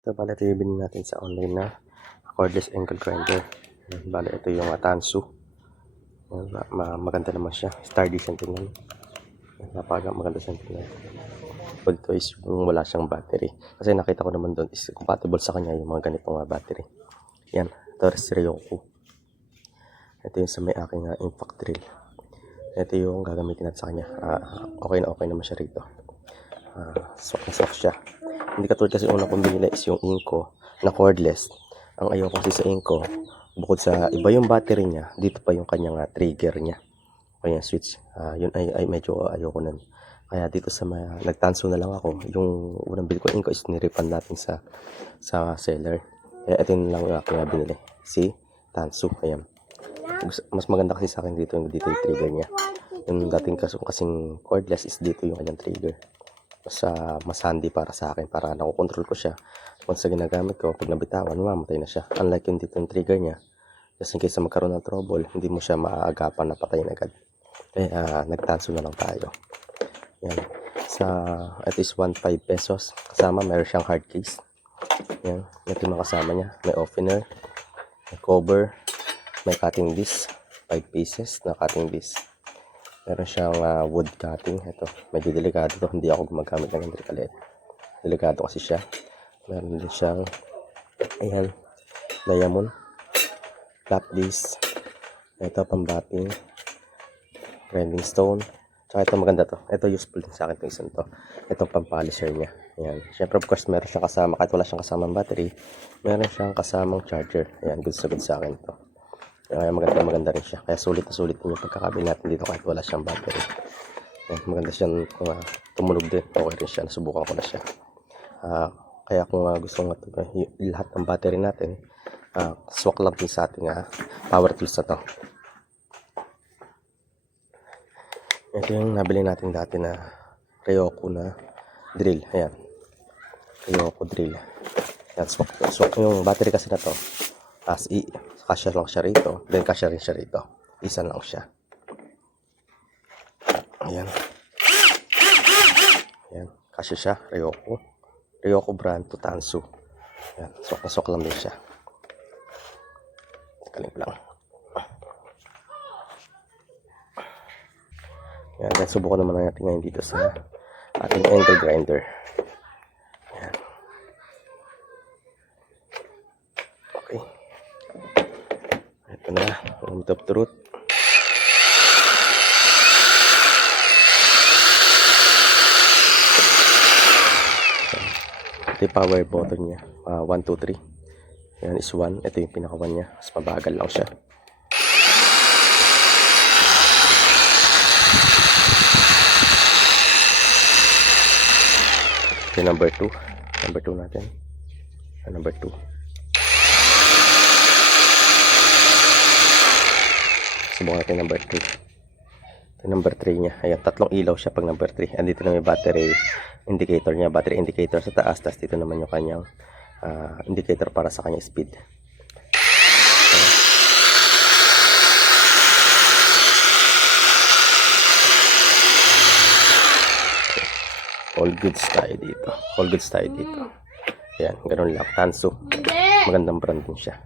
Ito pala ito yung binili natin sa online na cordless angle grinder. Bale ito yung Tansu. Maganda naman siya. Star Descent naman. Maganda siya tingnan. Ito is wala siyang battery. Kasi nakita ko naman doon is compatible sa kanya yung mga ganitong battery. Yan. Ito si Ryoku. Ito yung sa may aking impact drill. Ito yung gagamitin natin sa kanya. Okay naman siya rito. Swak na swak siya. Hindi katulad kasi una kong binila is yung Inco na cordless. Ang ayaw kasi sa Inco, bukod sa iba yung battery niya, dito pa yung kanyang trigger niya. O yung switch. Yun ay medyo ayaw ko nun. Kaya dito sa nagtanso na lang ako. Yung unang bill ko Inco is niripan natin sa seller. Kaya ito yung lang yung aking binili. Si Tansu. Ayan. Mas maganda kasi sa akin dito yung trigger niya. Yung dating kasing cordless is dito yung kanyang trigger. Mas handy para sa akin, para nakokontrol ko siya. Once na ginagamit ko, pag nabitawan, mamatay na siya. Unlike yung dito yung trigger niya, just in case na magkaroon ng trouble, hindi mo siya maaagapan na patayin agad. Nagtanso na lang tayo. Yan. At least 1.5 pesos. Kasama, meron siyang hard case. Yan. Ito yung kasama niya. May opener, may cover, may cutting disc. 5 pieces na cutting disc. Meron siyang wood cutting. Ito, medyo delikado to. Hindi ako gumagamit ng ganito. Delikado kasi siya. Meron din siyang ayan, diamond, flap disc. Ito, pambating, grinding stone. Tsaka ito maganda to. Ito useful din sa akin itong isang to. Ito pampalisher niya. Ayan. Siyempre of course meron siyang kasama. Kahit wala siyang kasamang battery, meron siyang kasamang charger. Ayan, good sa akin to. Kaya maganda rin siya. Kaya sulit na sulit din yung pagkakabili natin dito kahit wala siyang battery. Maganda siyang tumunog din. Okay rin siya. Nasubukan ko na siya. Kaya kung gusto nga lahat ng battery natin, swak lang din sa ating power tools na to. Ito yung nabili natin dati na Ryoku na drill. Ayan. Ryoku drill. Ayan, swak yung battery kasi na to. Kasya lang siya rito. Then kasya rin siya rito. Isa lang siya. Ayan. Ayan. Kasya siya. Ryoku brand to Tansu. Ayan. Swak lang din siya. Kaling lang. Ayan. Then subukan naman natin ngayon dito sa ating angle grinder. Ayan. Okay. Ito na, moment of truth. Ito yung power button niya. 1, 2, 3. Yan is 1. Ito yung pinaka 1 niya. Mas mabagal lang siya. Ito yung number 2. Number 2 natin. Number 2. Subukan natin number 3. Ito number 3 niya. Ayan, tatlong ilaw siya pag number 3. Andito na may battery indicator niya. Battery indicator sa taas. Tapos dito naman yung kanyang indicator para sa kanyang speed. All goods tayo dito. All goods tayo dito. Ayan, ganun lang. Tanso. Magandang brand din siya.